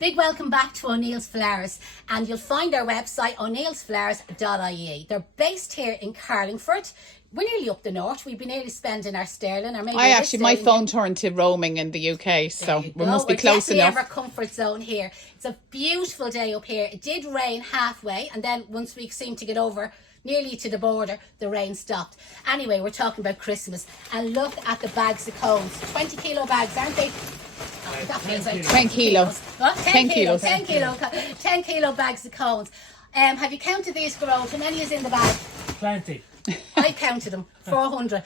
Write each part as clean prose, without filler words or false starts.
Big welcome back to ONeills Flowers, and you'll find our website oneillsflowers.ie. They're based here in Carlingford. We're nearly up the north. We've been nearly spending our sterling, or maybe my phone turned to roaming in the UK, so we must be close enough. We're our comfort zone here. It's a beautiful day up here. It did rain halfway, and then once we seemed to get over nearly to the border, the rain stopped. Anyway, we're talking about Christmas, and look at the bags of cones. 20 kilo bags, aren't they? That feels like 10 kilos. What? 10 kilos. 10 kilo bags of cones. Have you counted these, Gerald? How many is in the bag? Plenty. I counted them, 400.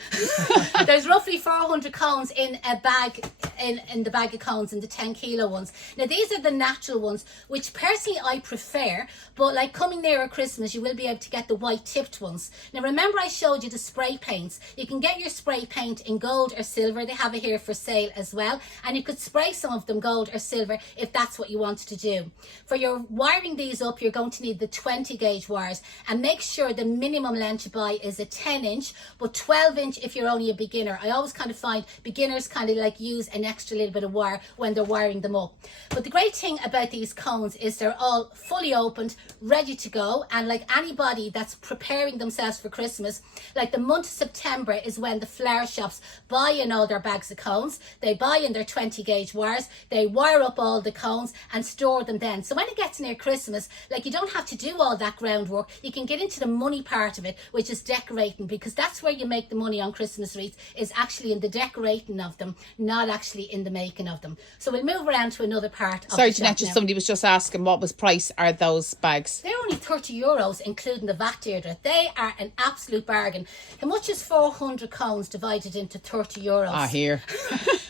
There's roughly 400 cones in a bag, in the bag of cones, in the 10 kilo ones. Now these are the natural ones, which personally I prefer, but like coming nearer Christmas, you will be able to get the white tipped ones. Now remember I showed you the spray paints. You can get your spray paint in gold or silver. They have it here for sale as well. And you could spray some of them gold or silver if that's what you wanted to do. For your wiring these up, you're going to need the 20 gauge wires, and make sure the minimum length you buy is a 10 inch, but 12 inch if you're only a beginner. I always kind of find beginners kind of like use an extra little bit of wire when they're wiring them up. But the great thing about these cones is they're all fully opened, ready to go, and like anybody that's preparing themselves for Christmas, like the month of September is when the flower shops buy in all their bags of cones. They buy in their 20 gauge wires, they wire up all the cones and store them then. So when it gets near Christmas, like you don't have to do all that groundwork. You can get into the money part of it, which is decorating, because that's where you make the money on Christmas wreaths, is actually in the decorating of them, not actually in the making of them. So we'll move around to another part of Sorry, the Jeanette, shop now. somebody was just asking what was price are those bags? They're only €30, including the VAT, Deirdre. They are an absolute bargain. How much is 400 cones divided into €30? Ah, here.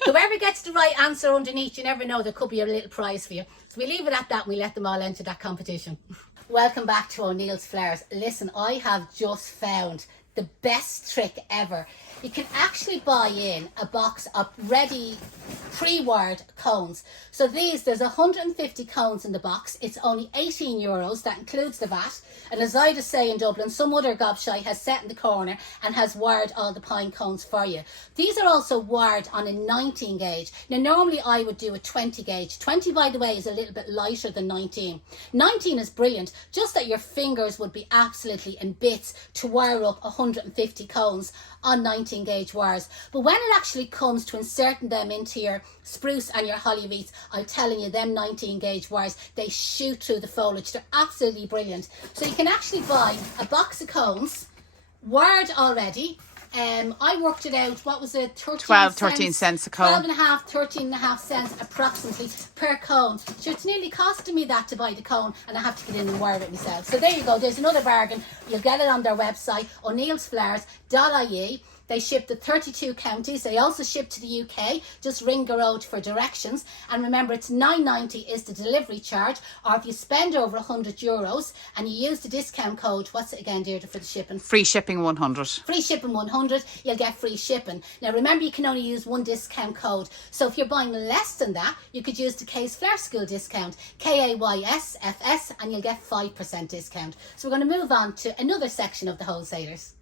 Whoever gets the right answer underneath, you never know, there could be a little prize for you. So we leave it at that and we let them all enter that competition. Welcome back to ONeills Flowers. Listen, I have just found the best trick ever. You can actually buy in a box of ready pre-wired cones. So there's 150 cones in the box. It's only €18. That includes the VAT. And as I just say in Dublin, some other gobshite has sat in the corner and has wired all the pine cones for you. These are also wired on a 19 gauge. Now normally I would do a 20 gauge. 20, by the way, is a little bit lighter than 19. 19 is brilliant, just that your fingers would be absolutely in bits to wire up 150 cones on 19 gauge wires. But when it actually comes to inserting them into your spruce and your holly wreaths, I'm telling you, them 19 gauge wires, they shoot through the foliage. They're absolutely brilliant. So you can actually buy a box of cones wired already. I worked it out, what was it, 13 cents a cone. 12 and a half, 13 and a half cents approximately per cone. So it's nearly costing me that to buy the cone, and I have to get in and wire it myself. So there you go, there's another bargain. You'll get it on their website, oneillsflowers.ie. They ship to 32 counties. They also ship to the UK. Just ring Gerald for directions. And remember, it's $9.90 is the delivery charge. Or if you spend over €100 and you use the discount code, what's it again, Deirdre, for the shipping? Free shipping 100. Free shipping 100, you'll get free shipping. Now remember, you can only use one discount code. So if you're buying less than that, you could use the Kay's Flower School discount, KAYSFS, and you'll get 5% discount. So we're going to move on to another section of the wholesalers.